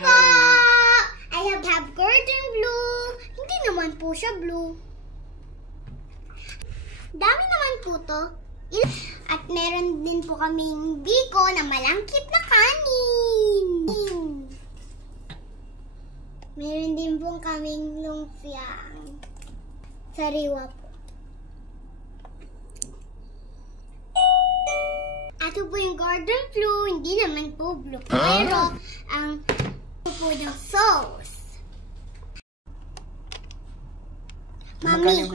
po! I have Gordon Blue. Hindi naman po siya blue. Dami naman po to. At meron din po kaming biko na malangkit na kanin. Meron din po kaming lumpiang sariwa po. Ito po yung Gordon Blue. Hindi naman po blue. Pero ang po ng sauce. Mami,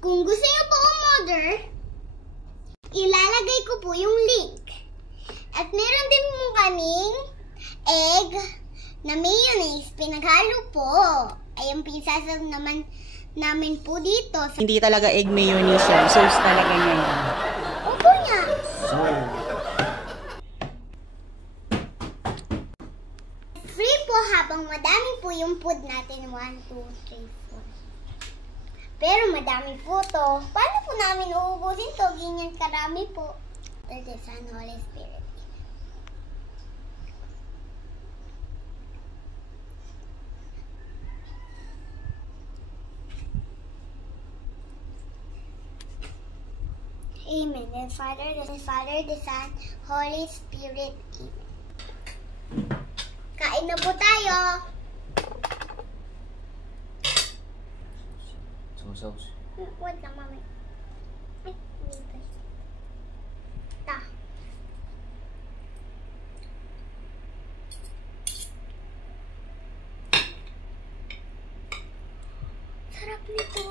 kung gusto niyo po umorder, ilalagay ko po yung link. At meron din po kaming egg na mayonnaise, pinaghalo po. Ay, yung pisasag naman namin po dito. Hindi talaga egg mayonnaise yan. Sauce talaga niya yan. Opo niya. Free po habang madami po yung food natin. 1, 2, 3, 4. Pero madami po to. Paano po namin uubusin to? Ganyan karami po. The Son, Holy Spirit. Amen. The Father, the Son, Holy Spirit. Amen. Kain na po tayo. Sauce. Wait lang, mami. Ay, ta. Sarap nito.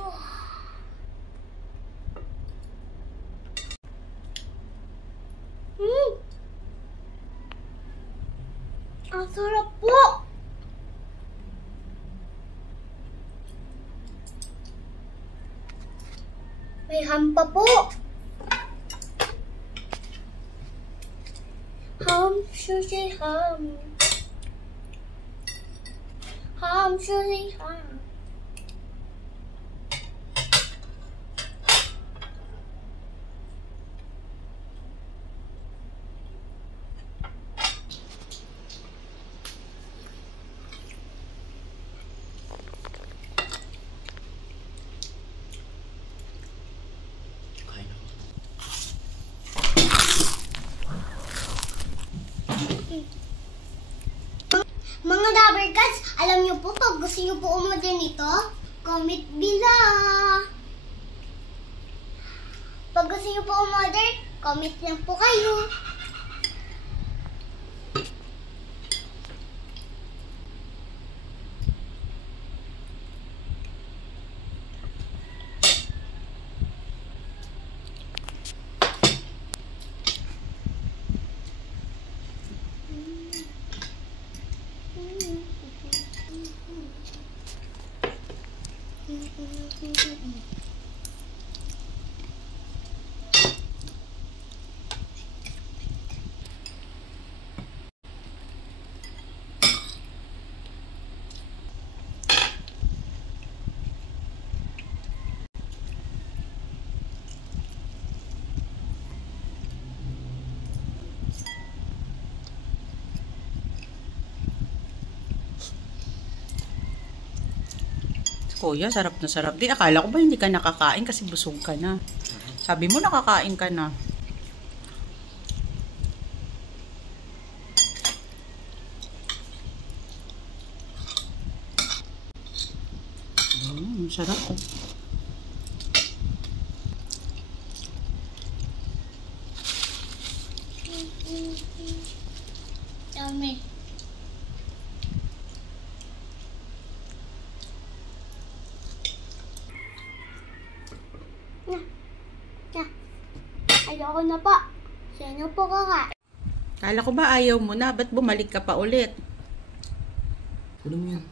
Ang sarap po! May ham pa po! Ham, sushi, ham. Ham, sushi, ham. Mga Dabbercats, alam niyo po, pag gusto niyo po umorder nito, comment below. Pag gusto niyo po umorder, comment lang po kayo. Kuya, sarap na sarap din. Akala ko ba hindi ka nakakain kasi busog ka na. Sabi mo nakakain ka na. Sarap oh. Yummy. Ayoko na pa. Sino po kakain? Kala ko ba ayaw mo na? Ba't bumalik ka pa ulit? Kulo mo yan.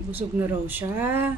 Busog na raw siya.